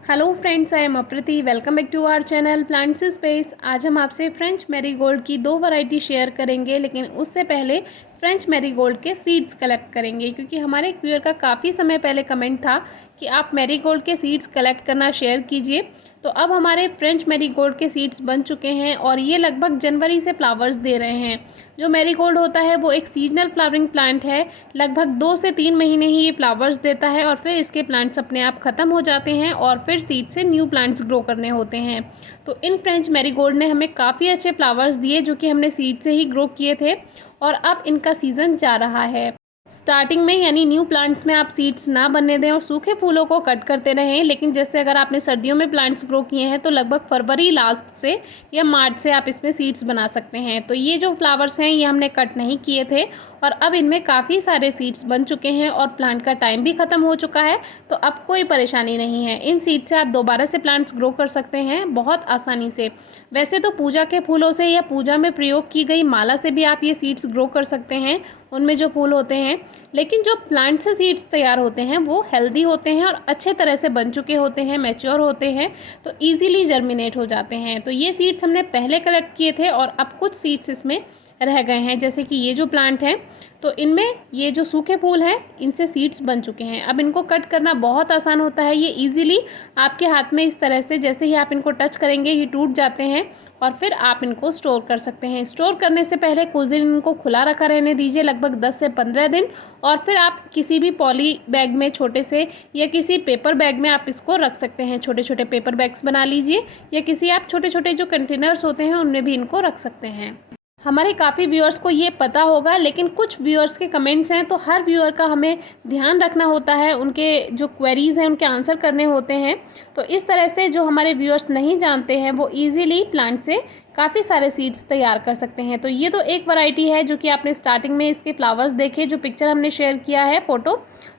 Hello friends, I am Aprati. Welcome back to our channel plants space. आज हम आपसे French marigold की दो वैरायटी शेयर करेंगे, लेकिन उससे पहले फ्रेंच मैरीगोल्ड के सीड्स कलेक्ट करेंगे, क्योंकि हमारे एक व्यूअर का काफ़ी समय पहले कमेंट था कि आप मैरीगोल्ड के सीड्स कलेक्ट करना शेयर कीजिए। तो अब हमारे फ्रेंच मैरीगोल्ड के सीड्स बन चुके हैं और ये लगभग जनवरी से फ्लावर्स दे रहे हैं। जो मैरीगोल्ड होता है वो एक सीजनल फ्लावरिंग प्लांट है। लगभग 2 से 3 महीने ही ये फ्लावर्स देता है और फिर इसके प्लांट्स अपने आप ख़त्म हो जाते हैं और फिर सीड से न्यू प्लांट्स ग्रो करने होते हैं। तो इन फ्रेंच मैरीगोल्ड ने हमें काफ़ी अच्छे फ्लावर्स दिए, जो कि हमने सीड से ही ग्रो किए थे और अब इनका सीज़न जा रहा है। स्टार्टिंग में यानी न्यू प्लांट्स में आप सीड्स ना बनने दें और सूखे फूलों को कट करते रहें। लेकिन जैसे अगर आपने सर्दियों में प्लांट्स ग्रो किए हैं तो लगभग फरवरी लास्ट से या मार्च से आप इसमें सीड्स बना सकते हैं। तो ये जो फ्लावर्स हैं ये हमने कट नहीं किए थे और अब इनमें काफ़ी सारे सीड्स बन चुके हैं और प्लांट का टाइम भी ख़त्म हो चुका है। तो अब कोई परेशानी नहीं है। इन सीड से आप दोबारा से प्लांट्स ग्रो कर सकते हैं बहुत आसानी से। वैसे तो पूजा के फूलों से या पूजा में प्रयोग की गई माला से भी आप ये सीड्स ग्रो कर सकते हैं, उनमें जो फूल होते हैं। लेकिन जो प्लांट से सीड्स तैयार होते हैं वो हेल्दी होते हैं और अच्छे तरह से बन चुके होते हैं, मैच्योर होते हैं, तो ईजिली जर्मिनेट हो जाते हैं। तो ये सीड्स हमने पहले कलेक्ट किए थे और अब कुछ सीड्स इसमें रह गए हैं। जैसे कि ये जो प्लांट है तो इनमें ये जो सूखे फूल हैं इनसे सीड्स बन चुके हैं। अब इनको कट करना बहुत आसान होता है। ये इजीली आपके हाथ में इस तरह से जैसे ही आप इनको टच करेंगे ये टूट जाते हैं और फिर आप इनको स्टोर कर सकते हैं। स्टोर करने से पहले कुछ दिन इनको खुला रखा रहने दीजिए, लगभग 10 से 15 दिन, और फिर आप किसी भी पॉली बैग में छोटे से या किसी पेपर बैग में आप इसको रख सकते हैं। छोटे छोटे पेपर बैग्स बना लीजिए या किसी आप छोटे छोटे जो कंटेनर्स होते हैं उनमें भी इनको रख सकते हैं। हमारे काफ़ी व्यूअर्स को ये पता होगा, लेकिन कुछ व्यूअर्स के कमेंट्स हैं तो हर व्यूअर का हमें ध्यान रखना होता है, उनके जो क्वेरीज़ हैं उनके आंसर करने होते हैं। तो इस तरह से जो हमारे व्यूअर्स नहीं जानते हैं वो इजीली प्लांट से काफ़ी सारे सीड्स तैयार कर सकते हैं। तो ये तो एक वैरायटी है जो कि आपने स्टार्टिंग में इसके फ्लावर्स देखे, जो पिक्चर हमने शेयर किया है फ़ोटो,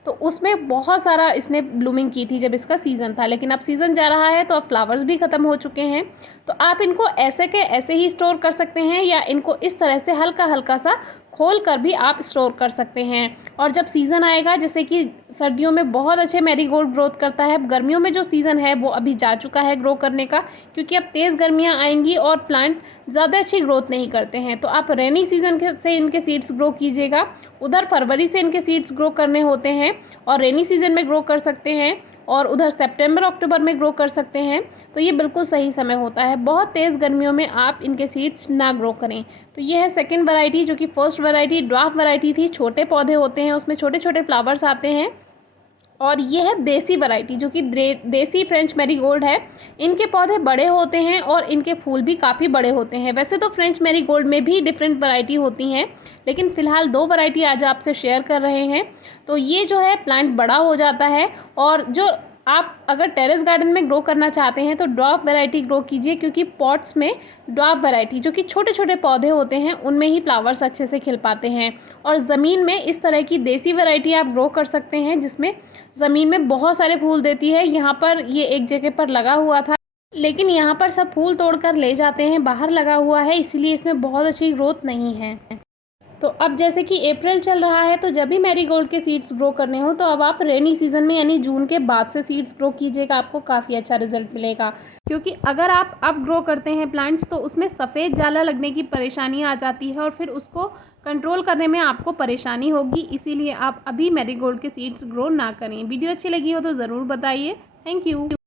तो उसमें बहुत सारा इसने ब्लूमिंग की थी जब इसका सीज़न था। लेकिन अब सीज़न जा रहा है तो अब फ्लावर्स भी ख़त्म हो चुके हैं। तो आप इनको ऐसे के ऐसे ही स्टोर कर सकते हैं या इनको इस तरह से हल्का हल्का सा खोल कर भी आप स्टोर कर सकते हैं। और जब सीज़न आएगा, जैसे कि सर्दियों में बहुत अच्छे मैरीगोल्ड ग्रोथ करता है, अब गर्मियों में जो सीज़न है वो अभी जा चुका है ग्रो करने का, क्योंकि अब तेज़ गर्मियाँ आएंगी और प्लांट ज़्यादा अच्छी ग्रोथ नहीं करते हैं। तो आप रेनी सीज़न से इनके सीड्स ग्रो कीजिएगा। उधर फरवरी से इनके सीड्स ग्रो करने होते हैं और रेनी सीज़न में ग्रो कर सकते हैं और उधर सितंबर अक्टूबर में ग्रो कर सकते हैं। तो ये बिल्कुल सही समय होता है। बहुत तेज़ गर्मियों में आप इनके सीड्स ना ग्रो करें। तो ये है सेकंड वैरायटी, जो कि फर्स्ट वैरायटी ड्वार्फ वैरायटी थी। छोटे पौधे होते हैं, उसमें छोटे छोटे फ्लावर्स आते हैं। और ये है देसी वैरायटी, जो कि देसी फ्रेंच मैरीगोल्ड है। इनके पौधे बड़े होते हैं और इनके फूल भी काफ़ी बड़े होते हैं। वैसे तो फ्रेंच मैरीगोल्ड में भी डिफरेंट वैरायटी होती हैं, लेकिन फ़िलहाल दो वैरायटी आज आपसे शेयर कर रहे हैं। तो ये जो है प्लांट बड़ा हो जाता है और जो आप अगर टेरेस गार्डन में ग्रो करना चाहते हैं तो ड्वार्फ वैरायटी ग्रो कीजिए, क्योंकि पॉट्स में ड्वार्फ वैरायटी जो कि छोटे छोटे पौधे होते हैं उनमें ही फ्लावर्स अच्छे से खिल पाते हैं। और ज़मीन में इस तरह की देसी वैरायटी आप ग्रो कर सकते हैं जिसमें ज़मीन में बहुत सारे फूल देती है। यहाँ पर ये एक जगह पर लगा हुआ था, लेकिन यहाँ पर सब फूल तोड़कर ले जाते हैं, बाहर लगा हुआ है, इसलिए इसमें बहुत अच्छी ग्रोथ नहीं है। तो अब जैसे कि अप्रैल चल रहा है, तो जब भी मैरीगोल्ड के सीड्स ग्रो करने हो तो अब आप रेनी सीजन में यानी जून के बाद से सीड्स ग्रो कीजिएगा, आपको काफ़ी अच्छा रिजल्ट मिलेगा। क्योंकि अगर आप अब ग्रो करते हैं प्लांट्स तो उसमें सफ़ेद जाला लगने की परेशानी आ जाती है और फिर उसको कंट्रोल करने में आपको परेशानी होगी। इसीलिए आप अभी मैरीगोल्ड के सीड्स ग्रो ना करें। वीडियो अच्छी लगी हो तो ज़रूर बताइए। Thank you.